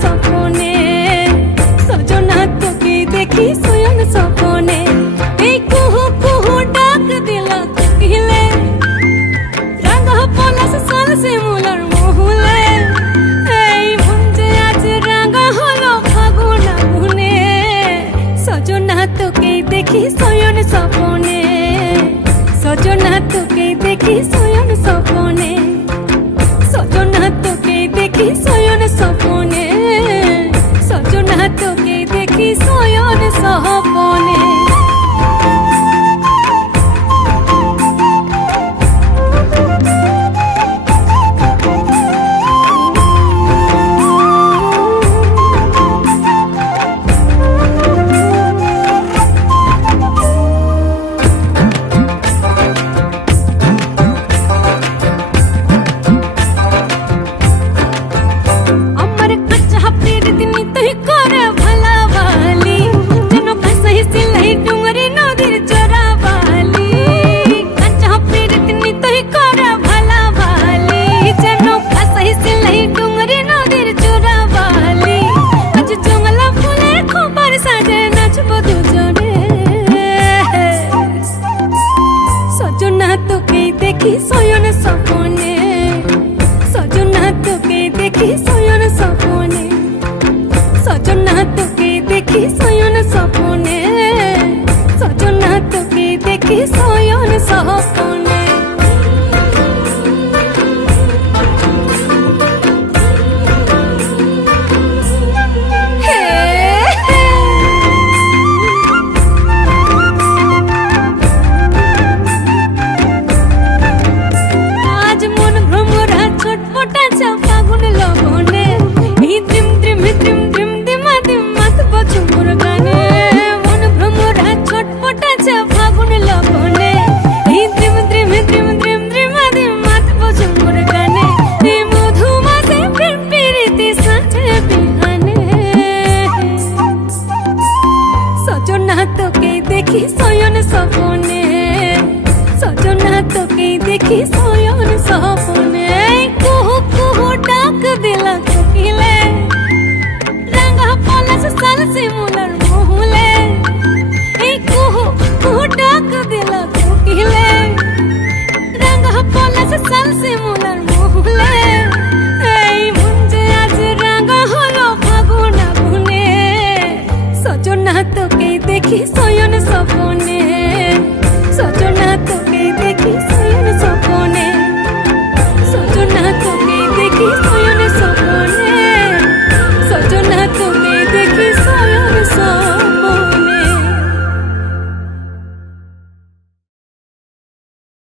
স্বপনে সজনা তোকে দেখি শয়ন স্বপনে এই কুহু কুহু ডাক দিল কোকিলে রাঙা পলাশ সাল শিমুলার মহুলে এই মন যে আজ রাঙা হলো ফাগুন আগুনে সজনা তোকে দেখি শয়ন স্বপনে সজনা তোকে দেখি শয়ন স্বপনে সজনা তোকে দেখি শয়ন স্বপনে সজনা তোকে দেখি শয়ন স্বপনে শয়ন স্বপনে সজনা তোকে দেখি শয়ন স্বপনে সজনা তোকে দেখি শয়ন স্বপনে সজনা তোকে দেখি শয়ন স্বপনে দেখি শয়ন স্বপনে সজনা তোকে দেখি শয়ন স্বপনে